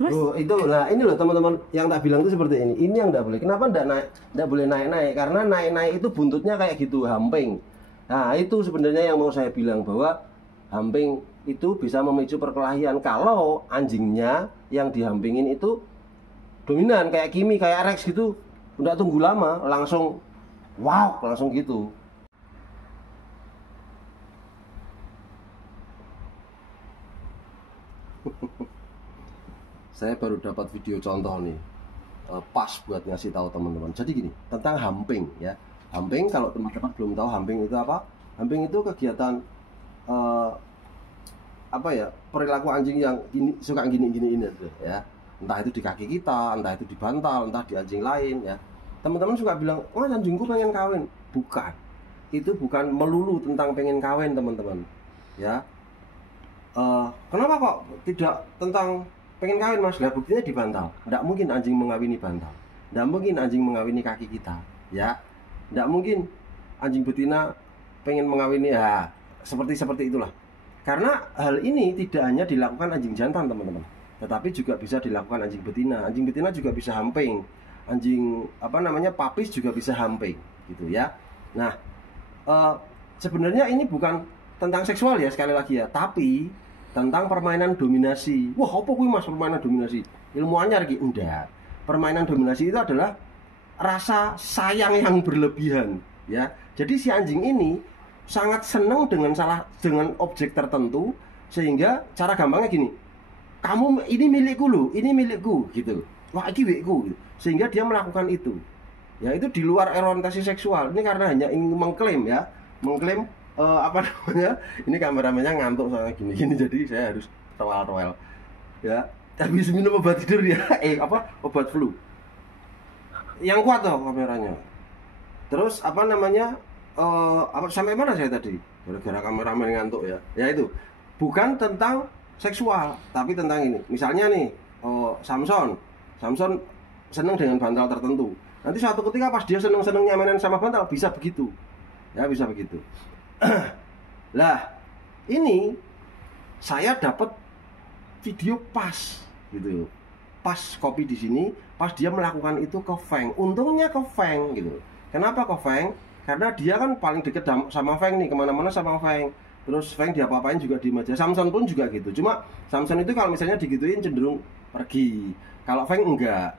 Oh, itu lah, ini loh teman-teman yang tak bilang itu seperti ini. Ini yang enggak boleh. Kenapa enggak boleh naik-naik? Karena naik-naik itu buntutnya kayak gitu, hamping. Nah, itu sebenarnya yang mau saya bilang bahwa hamping itu bisa memicu perkelahian kalau anjingnya yang dihampingin itu dominan kayak Kimi, kayak Rex gitu. Enggak tunggu lama, langsung wow, langsung gitu. Saya baru dapat video contoh nih, pas buat ngasih tahu teman-teman. Jadi gini, tentang hamping ya. Hamping, kalau teman-teman belum tahu hamping itu apa? Hamping itu kegiatan apa ya, perilaku anjing yang suka gini-gini ini ya. Entah itu di kaki kita, entah itu di bantal, entah di anjing lain ya. Teman-teman suka bilang, "Oh, anjingku pengen kawin." Bukan. Itu bukan melulu tentang pengen kawin, teman-teman. Ya. Kenapa kok tidak tentang pengen kawin, Mas? Lah buktinya di bantal. Tidak mungkin anjing mengawini bantal. Tidak mungkin anjing mengawini kaki kita, ya. Tidak mungkin anjing betina pengen mengawini, ya seperti itulah. Karena hal ini tidak hanya dilakukan anjing jantan, teman-teman, tetapi juga bisa dilakukan anjing betina. Anjing betina juga bisa hamping. Anjing papis juga bisa hamping, gitu ya. Nah, sebenarnya ini bukan tentang seksual ya, sekali lagi ya, tapi tentang permainan dominasi. Wah, apa kuwi Mas permainan dominasi? Ilmu anyar iki? Enggak. Permainan dominasi itu adalah rasa sayang yang berlebihan, ya. Jadi si anjing ini sangat senang dengan objek tertentu, sehingga cara gampangnya gini, kamu ini milikku loh, ini milikku gitu. Wah, ini milikku gitu. Sehingga dia melakukan itu. Ya, itu di luar orientasi seksual. Ini karena hanya ingin mengklaim ya, mengklaim ini kameramennya ngantuk soalnya gini-gini, jadi saya harus rewel ya, habis minum obat tidur ya, obat flu yang kuat tuh kameranya. Terus sampai mana saya tadi, gara-gara kameramen ngantuk ya. Ya itu bukan tentang seksual, tapi tentang ini. Misalnya nih, Samson senang dengan bantal tertentu. Nanti suatu ketika pas dia seneng-senengnya mainan sama bantal, bisa begitu ya, bisa begitu. Lah, ini saya dapat video pas gitu. Pas kopi di sini, pas dia melakukan itu ke Feng. Untungnya ke Feng gitu. Kenapa ke Feng? Karena dia kan paling deket sama Feng nih, kemana-mana sama Feng. Terus Feng dia apa-apain juga diem aja. Samson pun juga gitu. Cuma Samson itu kalau misalnya digituin cenderung pergi. Kalau Feng enggak.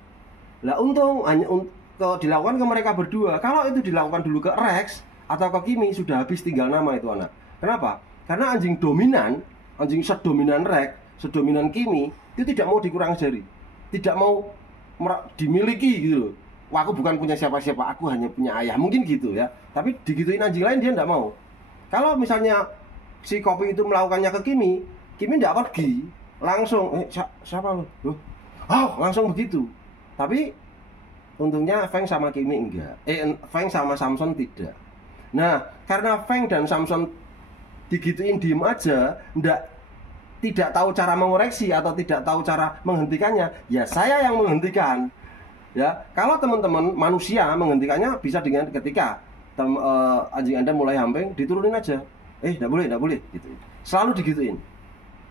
Lah untung hanya dilakukan ke mereka berdua. Kalau itu dilakukan dulu ke Rex atau ke Kimi, sudah habis tinggal nama itu anak. Kenapa? Karena anjing dominan, anjing sedominan Rex, sedominan Kimi, itu tidak mau dikurang jari, tidak mau dimiliki gitu loh. Wah, aku bukan punya siapa-siapa, aku hanya punya ayah, mungkin gitu ya. Tapi digituin anjing lain dia tidak mau. Kalau misalnya si Kopi itu melakukannya ke Kimi, Kimi tidak pergi, langsung siapa lo? Langsung begitu. Tapi untungnya Feng sama Kimi enggak. Feng sama Samson tidak. Nah, karena Feng dan Samson digituin diem aja, tidak tahu cara mengoreksi atau tidak tahu cara menghentikannya, ya saya yang menghentikan. Ya, kalau teman-teman manusia menghentikannya bisa dengan ketika anjing Anda mulai hamping, diturunin aja. Enggak boleh gitu. Selalu digituin.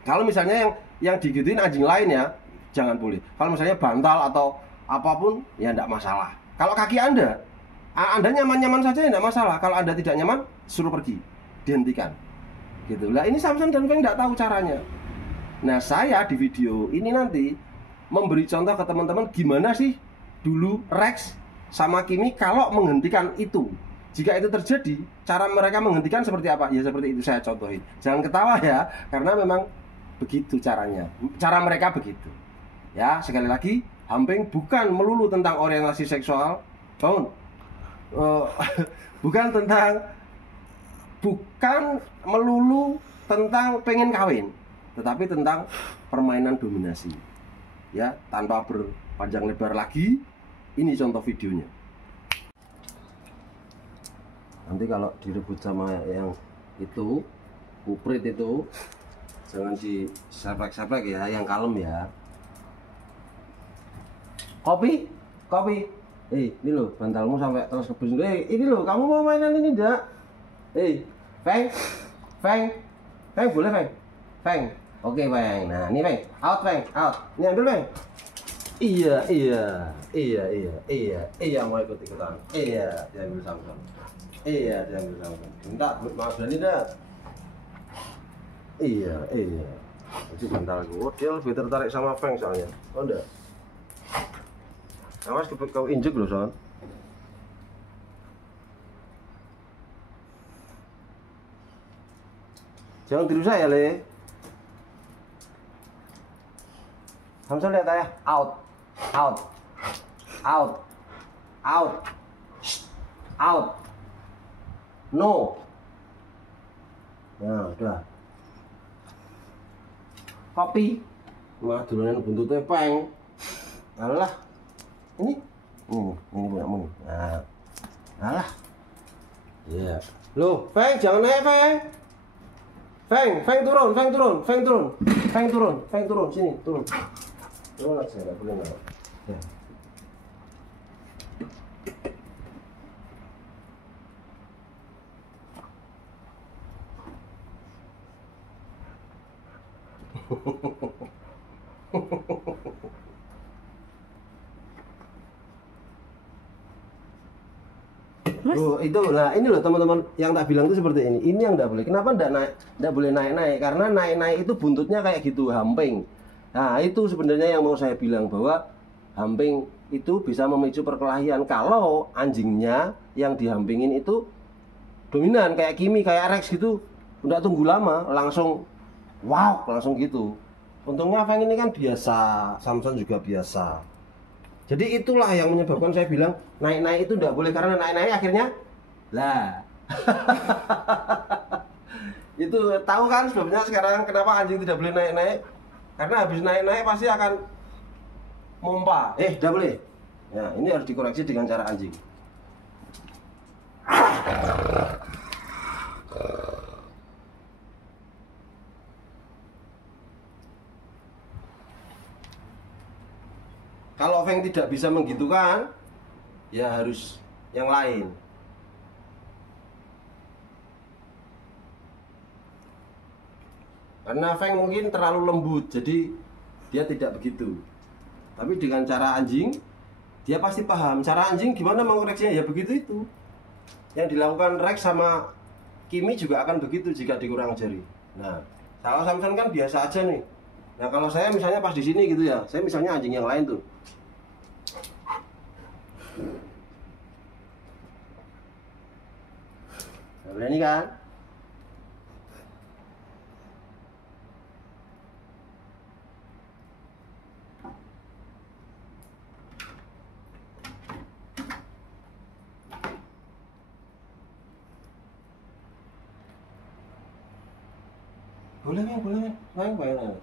Kalau misalnya yang digituin anjing lain ya, jangan boleh. Kalau misalnya bantal atau apapun ya enggak masalah. Kalau kaki Anda nyaman-nyaman saja ya enggak masalah. Kalau Anda tidak nyaman, suruh pergi, dihentikan. Gitu. Lah ini Samson dan Feng enggak tahu caranya. Nah, saya di video ini nanti memberi contoh ke teman-teman gimana sih dulu Rex sama Kimi kalau menghentikan itu. Jika itu terjadi, cara mereka menghentikan seperti apa? Ya seperti itu saya contohin. Jangan ketawa ya, karena memang begitu caranya. Cara mereka begitu. Ya, sekali lagi, hamping bukan melulu tentang orientasi seksual. Bukan melulu tentang pengen kawin, tetapi tentang permainan dominasi. Ya, tanpa berpanjang lebar lagi, ini contoh videonya. Nanti kalau direbut sama yang itu, kuprit itu, jangan disaprek-saprek ya, yang kalem ya. Kopi. Ini loh, bantalmu sampai terus kebus. Ini loh, kamu mau mainan ini enggak? Feng, boleh Feng? Oke, Bang. Nah, ini, Bang. Out, Bang. Out. Ini ambil, Bang. Iya, mau ikut-ikutan. Iya, diambil Samson. Iya, diambil Samson. Minta, Mas Dani dah. Iya. Jadi bantal gue, dia lebih tertarik sama Feng soalnya. Oh, enggak. Awas kau injek loh, Son. Jangan tiru saya, Le. Samson lihat ya. Out. No. Nah, udah. Kopi. Mah dolanan buntutnya Feng. Alah. Ini punyamu nih. Nah. Alah. Iya. Loh, Feng, jangan naik, Feng. Feng turun, sini, turun. Turun aja, nggak boleh naik. Ya. Loh, itu lah, ini loh teman-teman yang tak bilang itu seperti ini. Ini yang enggak boleh. Kenapa enggak boleh naik-naik? Karena naik-naik itu buntutnya kayak gitu, hamping. Nah, itu sebenarnya yang mau saya bilang bahwa hamping itu bisa memicu perkelahian kalau anjingnya yang dihampingin itu dominan kayak Kimi, kayak Rex gitu. Enggak tunggu lama, langsung wow, langsung gitu. Untungnya Feng ini kan biasa, Samson juga biasa. Jadi itulah yang menyebabkan saya bilang naik-naik itu tidak boleh, karena naik-naik akhirnya lah. Itu tahu kan sebabnya sekarang kenapa anjing tidak boleh naik-naik? Karena habis naik-naik pasti akan mompa. Tidak boleh. Ya, ini harus dikoreksi dengan cara anjing. Kalau Feng tidak bisa menggitukan, ya harus yang lain. Karena Feng mungkin terlalu lembut, jadi dia tidak begitu. Tapi dengan cara anjing, dia pasti paham. Cara anjing gimana mengoreksinya, ya begitu itu. Yang dilakukan Rex sama Kimi juga akan begitu jika dikurang jari. Nah, kalau Samson kan biasa aja nih. Nah, kalau saya misalnya pas di sini gitu ya, saya misalnya anjing yang lain tuh. Nah, berani kan? Boleh, boleh, boleh lagi.